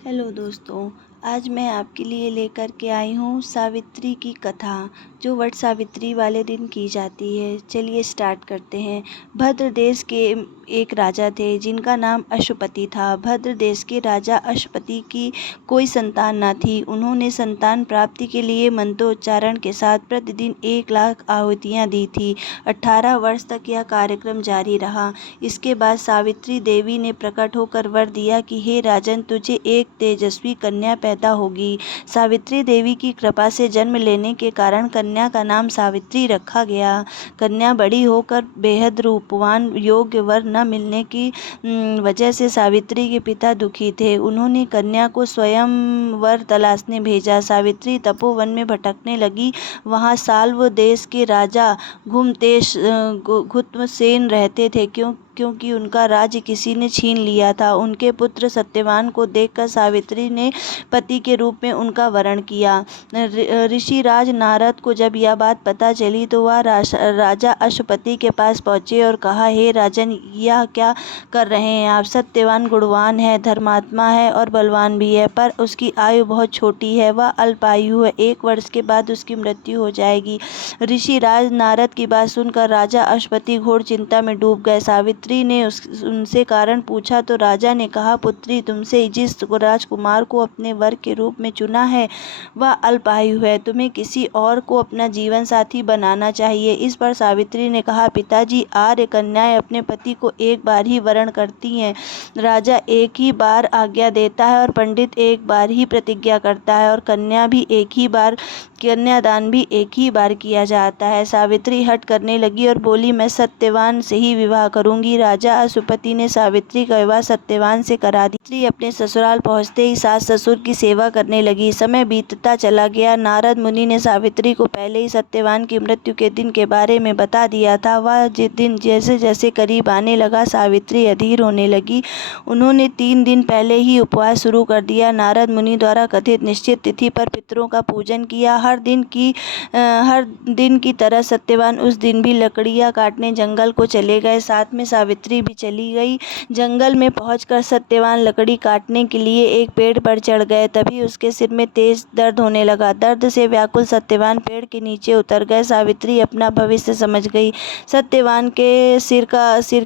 Hello दोस्तों, आज मैं आपके लिए लेकर के आई हूँ सावित्री की कथा, जो वट सावित्री वाले दिन की जाती है। चलिए स्टार्ट करते हैं। भद्र देश के एक राजा थे जिनका नाम अश्वपति था। भद्र देश के राजा अश्वपति की कोई संतान न थी। उन्होंने संतान प्राप्ति के लिए मंत्रोच्चारण के साथ प्रतिदिन 1,00,000 आहुतियाँ दी थी। 18 वर्ष तक यह कार्यक्रम जारी रहा। इसके बाद सावित्री देवी ने प्रकट होकर वर दिया कि हे राजन, तुझे एक तेजस्वी कन्या पैदा होगी। सावित्री देवी की कृपा से जन्म लेने के कारण कन्या का नाम सावित्री रखा गया। कन्या बड़ी होकर बेहद रूपवान योग्य वर न मिलने की वजह से सावित्री के पिता दुखी थे। उन्होंने कन्या को स्वयं वर तलाशने भेजा। सावित्री तपोवन में भटकने लगी। वहाँ साल्व देश के राजा घुत्मसेन रहते थे, क्योंकि उनका राज्य किसी ने छीन लिया था। उनके पुत्र सत्यवान को देखकर सावित्री ने पति के रूप में उनका वरण किया। ऋषिराज नारद को जब यह बात पता चली तो वह राजा अश्वपति के पास पहुँचे और कहा, हे राजन, यह क्या कर रहे हैं आप? सत्यवान गुणवान है, धर्मात्मा है और बलवान भी है, पर उसकी आयु बहुत छोटी है। वह अल्पायु है। 1 वर्ष के बाद उसकी मृत्यु हो जाएगी। ऋषिराज नारद की बात सुनकर राजा अश्वपति घोर चिंता में डूब गए। सावित्री ने उनसे कारण पूछा तो राजा ने कहा, पुत्री, तुमसे जिस राजकुमार को अपने वर के रूप में चुना है वह अल्पायु है। तुम्हें किसी और को अपना जीवन साथी बनाना चाहिए। इस पर सावित्री ने कहा, पिताजी, आर्य कन्याएं अपने पति को एक बार ही वरण करती हैं। राजा एक ही बार आज्ञा देता है और पंडित एक बार ही प्रतिज्ञा करता है, और कन्यादान भी एक ही बार किया जाता है। सावित्री हठ करने लगी और बोली, मैं सत्यवान से ही विवाह करूंगी। राजा अश्वपति ने सावित्री का विवाह सत्यवान से करा दिया। सावित्री अपने ससुराल पहुंचते ही सास ससुर की सेवा करने लगी। समय बीतता चला गया। नारद मुनि ने सावित्री को पहले ही सत्यवान की मृत्यु के दिन के बारे में बता दिया था। वह दिन जैसे जैसे करीब आने लगा, सावित्री अधीर होने लगी। उन्होंने 3 दिन पहले ही उपवास शुरू कर दिया। नारद मुनि द्वारा कथित निश्चित तिथि पर पितरों का पूजन किया। हर दिन की तरह सत्यवान उस दिन भी लकड़ियां काटने जंगल को चले गए। साथ में सावित्री भी चली गई। जंगल में पहुंचकर सत्यवान लकड़ी काटने के लिए एक पेड़ पर चढ़ गए। तभी उसके सिर में तेज दर्द होने लगा। दर्द से व्याकुल सत्यवान पेड़ के नीचे उतर गए। सावित्री अपना भविष्य समझ गई। सत्यवान के सिर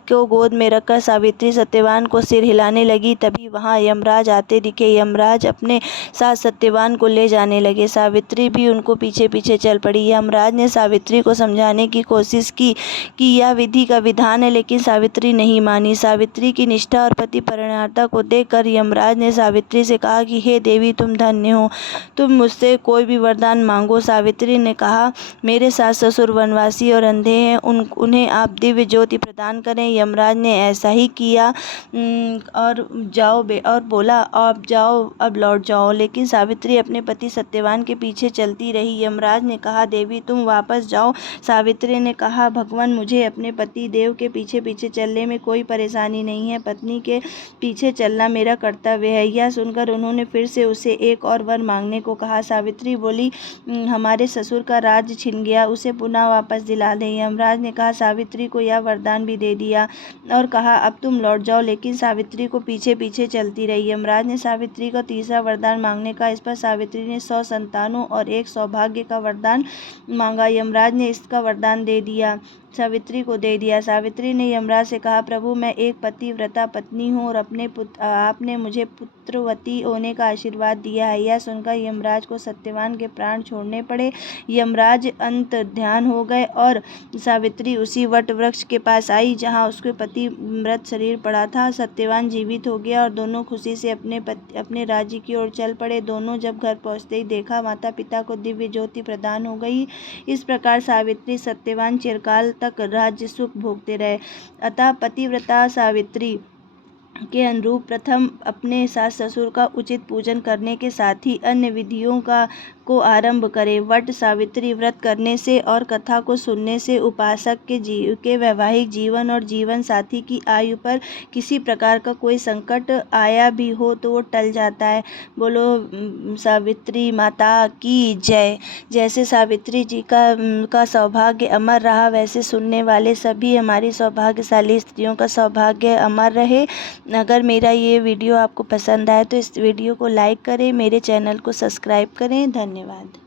को गोद में रखकर सावित्री सत्यवान को सिर हिलाने लगी। तभी वहां यमराज आते दिखे। यमराज अपने साथ सत्यवान को ले जाने लगे। सावित्री भी उनको पीछे पीछे चल पड़ी। यमराज ने सावित्री को समझाने की कोशिश की कि यह विधि का विधान है, लेकिन सावित्री नहीं मानी। सावित्री की निष्ठा और पति परायणता को देखकर यमराज ने सावित्री से कहा कि हे देवी, तुम धन्य हो, तुम मुझसे कोई भी वरदान मांगो। सावित्री ने कहा, मेरे सास ससुर वनवासी और अंधे हैं, उन्हें आप दिव्य ज्योति प्रदान करें। यमराज ने ऐसा ही किया और बोला, आप जाओ, अब लौट जाओ। लेकिन सावित्री अपने पति सत्यवान के पीछे चलती रही। यमराज ने कहा, देवी, तुम वापस जाओ। सावित्री ने कहा, भगवान, मुझे अपने पति देव के पीछे पीछे चलने में कोई परेशानी नहीं है। पत्नी के पीछे चलना मेरा कर्तव्य है। यह सुनकर उन्होंने फिर से उसे एक और वर मांगने को कहा। सावित्री बोली, हमारे ससुर का राज्य छिन गया, उसे पुनः वापस दिला दें। यमराज ने कहा, सावित्री को यह वरदान भी दे दिया और कहा, अब तुम लौट जाओ। लेकिन सावित्री को पीछे पीछे चलती रही। यमराज ने सावित्री को तीसरा वरदान मांगने का। इस पर सावित्री ने 100 संतानों और 1 सौभाग्य का वरदान मांगा। यमराज ने इसका वरदान सावित्री को दे दिया। सावित्री ने यमराज से कहा, प्रभु, मैं एक पतिव्रता पत्नी हूँ और आपने मुझे पुत्रवती होने का आशीर्वाद दिया है। यह सुनकर यमराज को सत्यवान के प्राण छोड़ने पड़े। यमराज अंतर्ध्यान हो गए और सावित्री उसी वट वृक्ष के पास आई जहाँ उसके पति मृत शरीर पड़ा था। सत्यवान जीवित हो गया और दोनों खुशी से अपने राज्य की ओर चल पड़े। दोनों जब घर पहुँचते ही देखा, माता पिता को दिव्य ज्योति प्रदान हो गई। इस प्रकार सावित्री सत्यवान चिरकाल तक राज्य सुख भोगते रहे। अतः पतिव्रता सावित्री के अनुरूप प्रथम अपने सास ससुर का उचित पूजन करने के साथ ही अन्य विधियों को आरंभ करें। वट सावित्री व्रत करने से और कथा को सुनने से उपासक के वैवाहिक जीवन और जीवन साथी की आयु पर किसी प्रकार का कोई संकट आया भी हो तो वो टल जाता है। बोलो सावित्री माता की जय। जैसे सावित्री जी का सौभाग्य अमर रहा, वैसे सुनने वाले सभी हमारी सौभाग्यशाली स्त्रियों का सौभाग्य अमर रहे। अगर मेरा ये वीडियो आपको पसंद आए तो इस वीडियो को लाइक करें, मेरे चैनल को सब्सक्राइब करें। धन्यवाद।